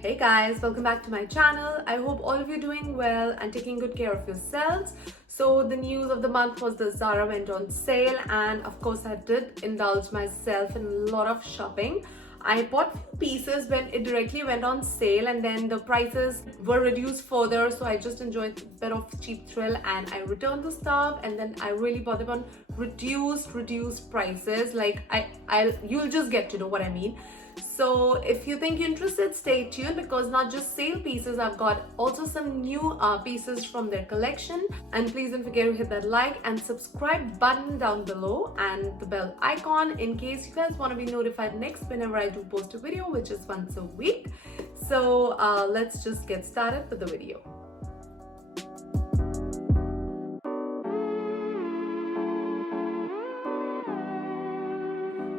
Hey guys, welcome back to my channel. I hope all of you are doing well and taking good care of yourselves. So the news of the month was that Zara went on sale, and of course I did indulge myself in a lot of shopping. I bought few pieces when it directly went on sale, and then the prices were reduced further, so I just enjoyed a bit of cheap thrill and I returned the stuff, and then I really bought them on reduced prices. Like you'll just get to know what I mean. So if you think you're interested, stay tuned, because not just sale pieces, I've got also some new pieces from their collection. And please don't forget to hit that like and subscribe button down below and the bell icon in case you guys want to be notified next whenever I do post a video, which is once a week. So let's just get started with the video.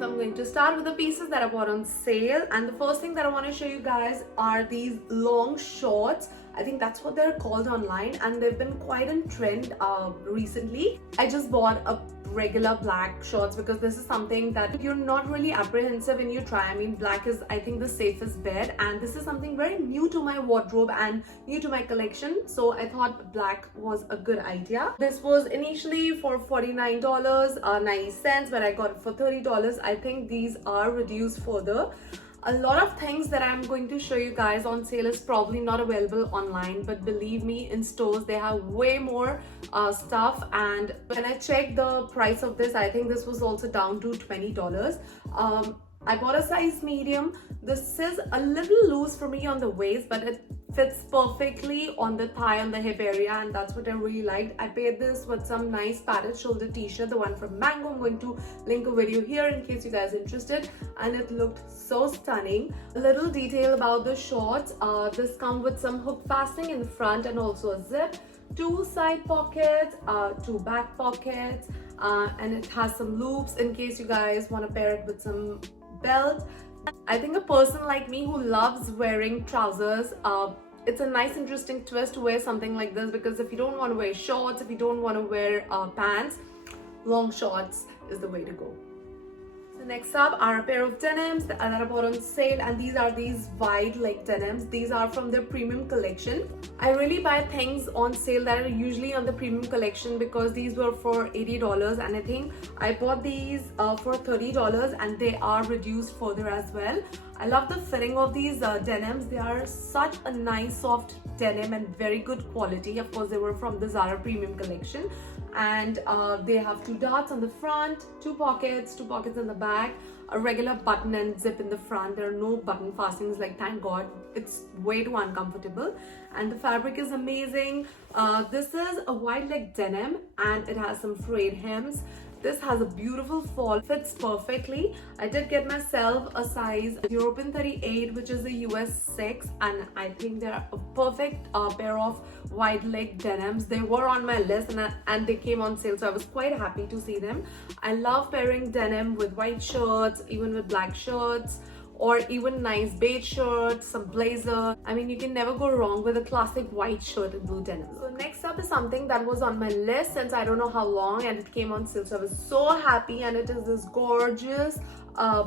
So I'm going to start with the pieces that I bought on sale, and the first thing that I want to show you guys are these long shorts. I think that's what they're called online, and they've been quite in trend recently. I just bought a regular black shorts because this is something that you're not really apprehensive when you try. I mean, black is, I think, the safest bet, and this is something very new to my wardrobe and new to my collection, so I thought black was a good idea. This was initially for $49.90, but I got it for $30. I think these are reduced further. A lot of things that I'm going to show you guys on sale is probably not available online, but believe me, in stores they have way more stuff. And when I checked the price of this, I think this was also down to $20. I bought a size medium. This is a little loose for me on the waist, but it fits perfectly on the thigh and the hip area, and that's what I really liked. I paired this with some nice padded shoulder t-shirt, the one from Mango. I'm going to link a video here in case you guys are interested, and it looked so stunning. A little detail about the shorts, this comes with some hook fastening in the front and also a zip, 2 side pockets, 2 back pockets, and it has some loops in case you guys want to pair it with some belt. I think a person like me who loves wearing trousers, it's a nice interesting twist to wear something like this, because if you don't want to wear shorts, if you don't want to wear pants, long shorts is the way to go. So next up are a pair of denims that I bought on sale, and these are these wide leg denims. These are from their premium collection. I really buy things on sale that are usually on the premium collection because these were for $80, and I think I bought these for $30, and they are reduced further as well. I love the fitting of these denims. They are such a nice soft denim and very good quality. Of course, they were from the Zara premium collection, and they have 2 darts on the front, 2 pockets in the back, a regular button and zip in the front. There are no button fastenings, like, thank God. It's way too uncomfortable, and the fabric is amazing. This is a wide leg denim, and it has some frayed hems. This has a beautiful fall, fits perfectly. I did get myself a size European 38, which is a US 6, and I think they're a perfect pair of wide leg denims. They were on my list, and they came on sale, so I was quite happy to see them. I love pairing denim with white shirts, even with black shirts, or even nice beige shirts, some blazer. I mean, you can never go wrong with a classic white shirt and blue denim. So next up is something that was on my list since I don't know how long, and it came on sale, so I was so happy. And it is this gorgeous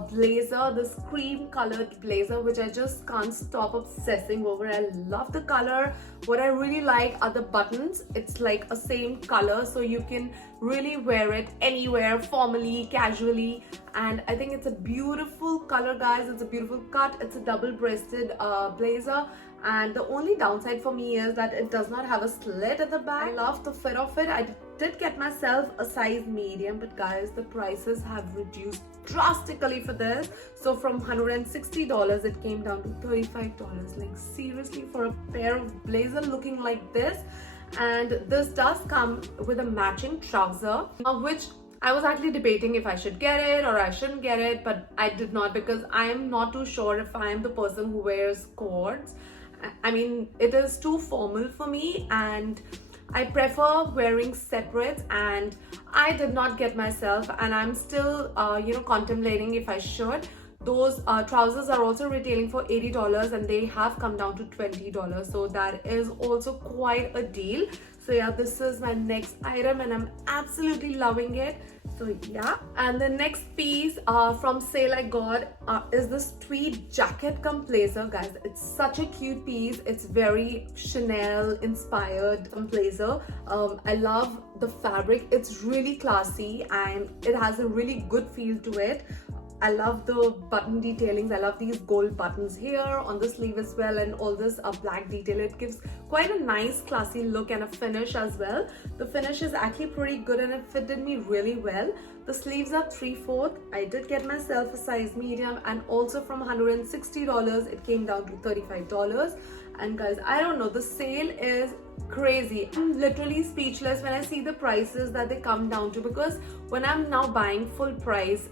blazer, this cream colored blazer, which I just can't stop obsessing over. I love the color. What I really like are the buttons. It's like a same color, so you can really wear it anywhere, formally, casually, and I think it's a beautiful color, guys. It's a beautiful cut. It's a double-breasted blazer, and the only downside for me is that it does not have a slit at the back. I love the fit of it. I did get myself a size medium, but guys, the prices have reduced drastically for this. So from $160 it came down to $35. Like, seriously, for a pair of blazer looking like this. And this does come with a matching trouser, which I was actually debating if I should get it or I shouldn't get it, but I did not, because I am not too sure if I am the person who wears cords. I mean, it is too formal for me, and I prefer wearing separates, and I did not get myself, and I'm still contemplating if I should. Those trousers are also retailing for $80 and they have come down to $20. So that is also quite a deal. So yeah, this is my next item and I'm absolutely loving it. So yeah, and the next piece from sale I got is this tweed jacket cum blazer, guys. It's such a cute piece. It's very Chanel inspired blazer. I love the fabric. It's really classy and it has a really good feel to it. I love the button detailings. I love these gold buttons here on the sleeve as well, and all this black detail. It gives quite a nice classy look and a finish as well. The finish is actually pretty good and it fitted me really well. The sleeves are 3/4. I did get myself a size medium, and also from $160 it came down to $35. And guys, I don't know, the sale is crazy. I'm literally speechless when I see the prices that they come down to, because when I'm now buying full price,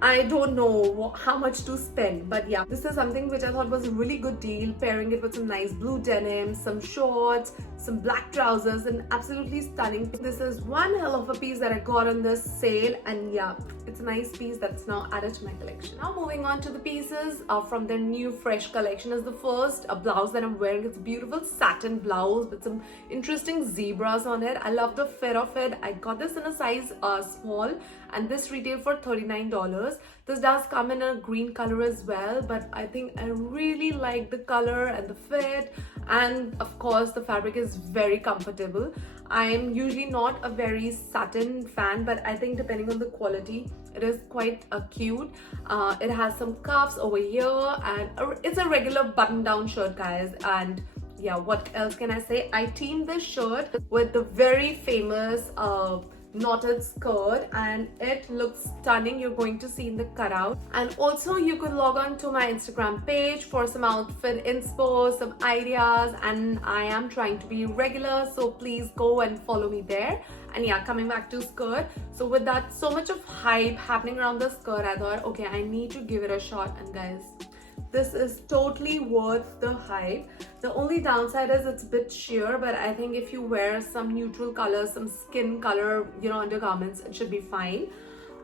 I don't know how much to spend. But yeah, this is something which I thought was a really good deal, pairing it with some nice blue denim, some shorts, some black trousers, and absolutely stunning. This is one hell of a piece that I got on this sale, and yeah, it's a nice piece that's now added to my collection. Now moving on to the pieces from their new fresh collection. Is the first a blouse that I'm wearing. It's a beautiful satin blouse with some interesting zebras on it. I love the fit of it. I got this in a size small, and this retailed for $39. This does come in a green color as well, but I think I really like the color and the fit, and of course the fabric is very comfortable. I am usually not a very satin fan, but I think depending on the quality, it is quite cute. It has some cuffs over here, and it's a regular button-down shirt, guys. And yeah, what else can I say? I teamed this shirt with the very famous knotted skirt, and it looks stunning. You're going to see in the cutout. And also you could log on to my Instagram page for some outfit inspo, some ideas, and I am trying to be regular, so please go and follow me there. And yeah, coming back to skirt, so with that so much of hype happening around the skirt, I thought, okay, I need to give it a shot. And guys, this is totally worth the hype. The only downside is it's a bit sheer, but I think if you wear some neutral colors, some skin color, you know, undergarments, it should be fine.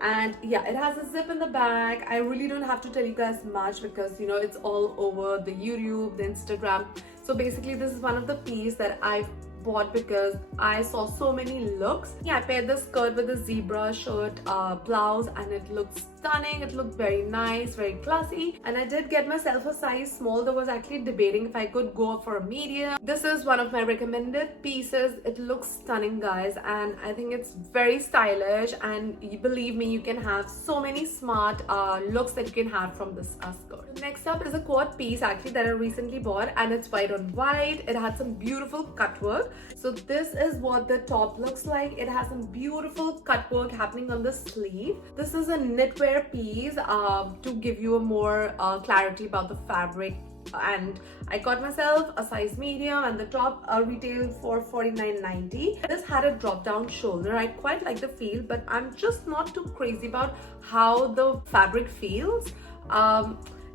And yeah, it has a zip in the back. I really don't have to tell you guys much because, you know, it's all over the YouTube, the Instagram. So basically this is one of the pieces that I've bought because I saw so many looks. Yeah, I paired the skirt with the zebra shirt blouse, and it looked stunning. It looked very nice, very classy, and I did get myself a size small. There was actually debating if I could go for a medium. This is one of my recommended pieces. It looks stunning, guys, and I think it's very stylish, and believe me, you can have so many smart looks that you can have from this skirt. Next up is a quad piece actually that I recently bought, and it's white on white. It had some beautiful cut work. So this is what the top looks like. It has some beautiful cut work happening on the sleeve. This is a knitwear piece to give you a more clarity about the fabric. And I got myself a size medium, and the top retailed for $49.90. This had a drop down shoulder. I quite like the feel, but I'm just not too crazy about how the fabric feels.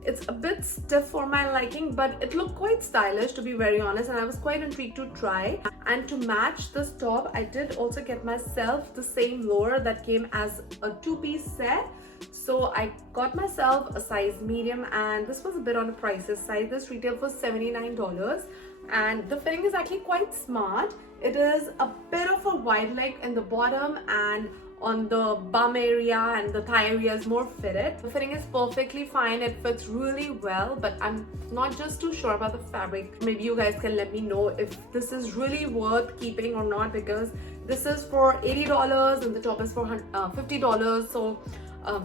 It's a bit stiff for my liking, but it looked quite stylish, to be very honest, and I was quite intrigued to try. And to match this top, I did also get myself the same lower that came as a two-piece set. So I got myself a size medium, and this was a bit on the pricey side. This retailed for $79, and the fitting is actually quite smart. It is a bit of a wide leg in the bottom, and on the bum area and the thigh area is more fitted. The fitting is perfectly fine. It fits really well, but I'm not just too sure about the fabric. Maybe you guys can let me know if this is really worth keeping or not, because this is for $80 and the top is for $50. So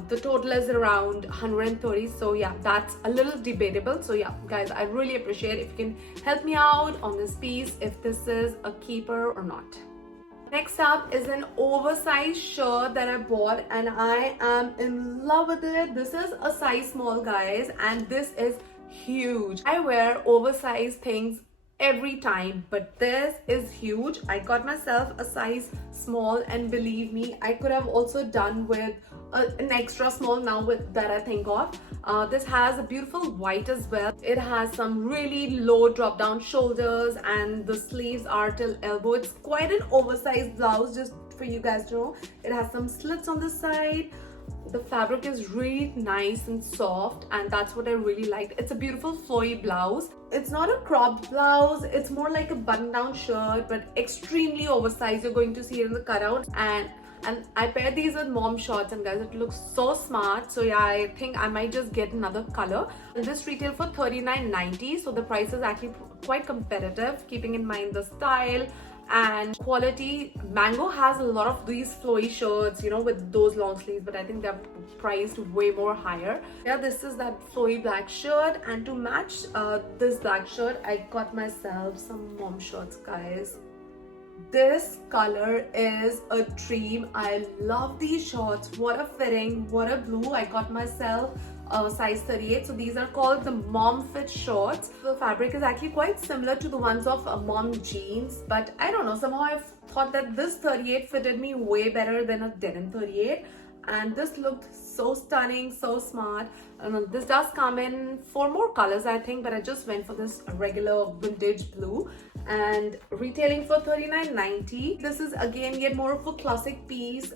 the total is around $130. So yeah, that's a little debatable. So yeah, guys, I really appreciate if you can help me out on this piece, if this is a keeper or not. Next up is an oversized shirt that I bought, and I am in love with it. This is a size small, guys, and this is huge. I wear oversized things every time, but this is huge. I got myself a size small, and believe me, I could have also done with an extra small now with that I think of. This has a beautiful white as well. It has some really low drop down shoulders, and the sleeves are till elbow. It's quite an oversized blouse, just for you guys to know. It has some slits on the side. The fabric is really nice and soft, and that's what I really liked. It's a beautiful flowy blouse. It's not a cropped blouse, it's more like a button-down shirt, but extremely oversized. You're going to see it in the cutout. And I paired these with mom shorts, and guys, it looks so smart. So yeah, I think I might just get another color. And this retail for $39.90, so the price is actually quite competitive, keeping in mind the style and quality. Mango has a lot of these flowy shirts, you know, with those long sleeves, but I think they're priced way more higher. Yeah, this is that flowy black shirt, and to match this black shirt, I got myself some mom shorts, guys. This color is a dream. I love these shorts. What a fitting, what a blue. I got myself size 38. So these are called the mom fit shorts. The fabric is actually quite similar to the ones of mom jeans, but I don't know, somehow I thought that this 38 fitted me way better than a denim 38, and this looked so stunning, so smart. This does come in 4 more colors, I think, but I just went for this regular vintage blue, and retailing for $39.90. This is again yet more of a classic piece.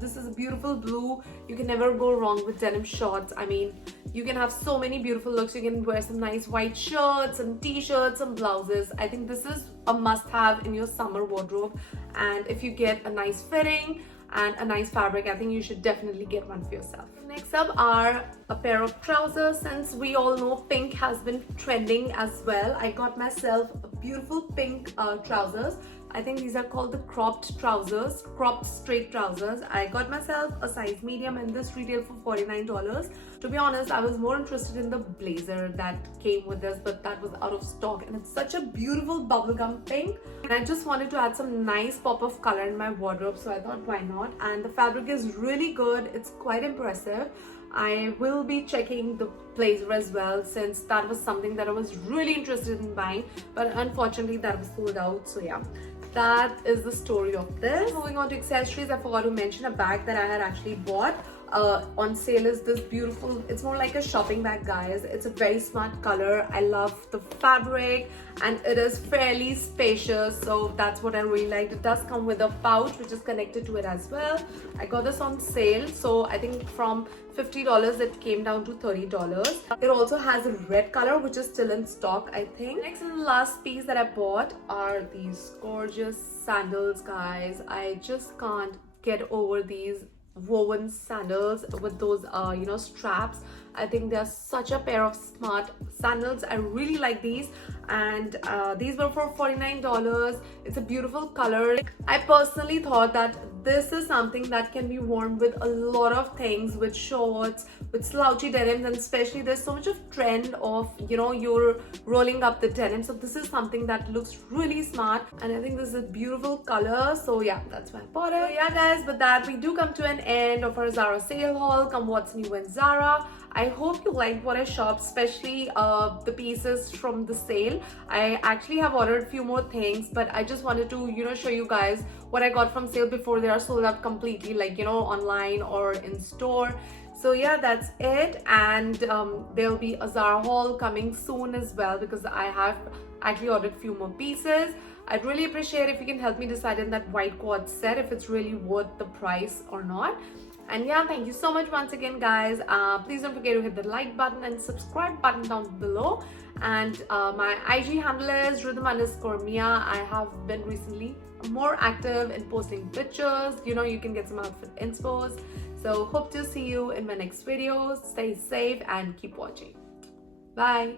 This is a beautiful blue. You can never go wrong with denim shorts. I mean, you can have so many beautiful looks. You can wear some nice white shirts, some t-shirts, some blouses. I think this is a must-have in your summer wardrobe, and if you get a nice fitting and a nice fabric, I think you should definitely get one for yourself. Next up are a pair of trousers. Since we all know pink has been trending as well, I got myself a beautiful pink trousers. I think these are called the cropped trousers, cropped straight trousers. I got myself a size medium, and this retail for $49. To be honest, I was more interested in the blazer that came with this, but that was out of stock, and it's such a beautiful bubblegum pink, and I just wanted to add some nice pop of color in my wardrobe, so I thought why not. And the fabric is really good. It's quite impressive. I will be checking the blazer as well, since that was something that I was really interested in buying, but unfortunately that was sold out. So yeah, that is the story of this. Moving on to accessories, I forgot to mention a bag that I had actually bought on sale. Is this beautiful, it's more like a shopping bag, guys. It's a very smart color. I love the fabric, and it is fairly spacious, so that's what I really liked. It does come with a pouch which is connected to it as well. I got this on sale, so I think from $50 it came down to $30. It also has a red color which is still in stock, I think. Next and the last piece that I bought are these gorgeous sandals, guys. I just can't get over these woven sandals with those you know, straps. I think they're such a pair of smart sandals. I really like these, and these were for $49. It's a beautiful color. I personally thought that this is something that can be worn with a lot of things, with shorts, with slouchy denims, and especially there's so much of trend of, you know, you're rolling up the denim, so this is something that looks really smart, and I think this is a beautiful color. So yeah, that's why I bought it. So yeah guys, with that we do come to an end of our Zara sale haul. Come what's new in Zara. I hope you liked what I shopped, especially the pieces from the sale. I actually have ordered a few more things, but I just wanted to, you know, show you guys what I got from sale before they are sold out completely, like, you know, online or in store. So yeah, that's it, and there'll be a Zara haul coming soon as well, because I have actually ordered a few more pieces. I'd really appreciate if you can help me decide in that white quad set if it's really worth the price or not. And yeah, thank you so much once again, guys. Please don't forget to hit the like button and subscribe button down below. And my IG handle is rhythm_Mia. I have been recently more active in posting pictures. You know, you can get some outfit inspos. So hope to see you in my next videos. Stay safe and keep watching. Bye.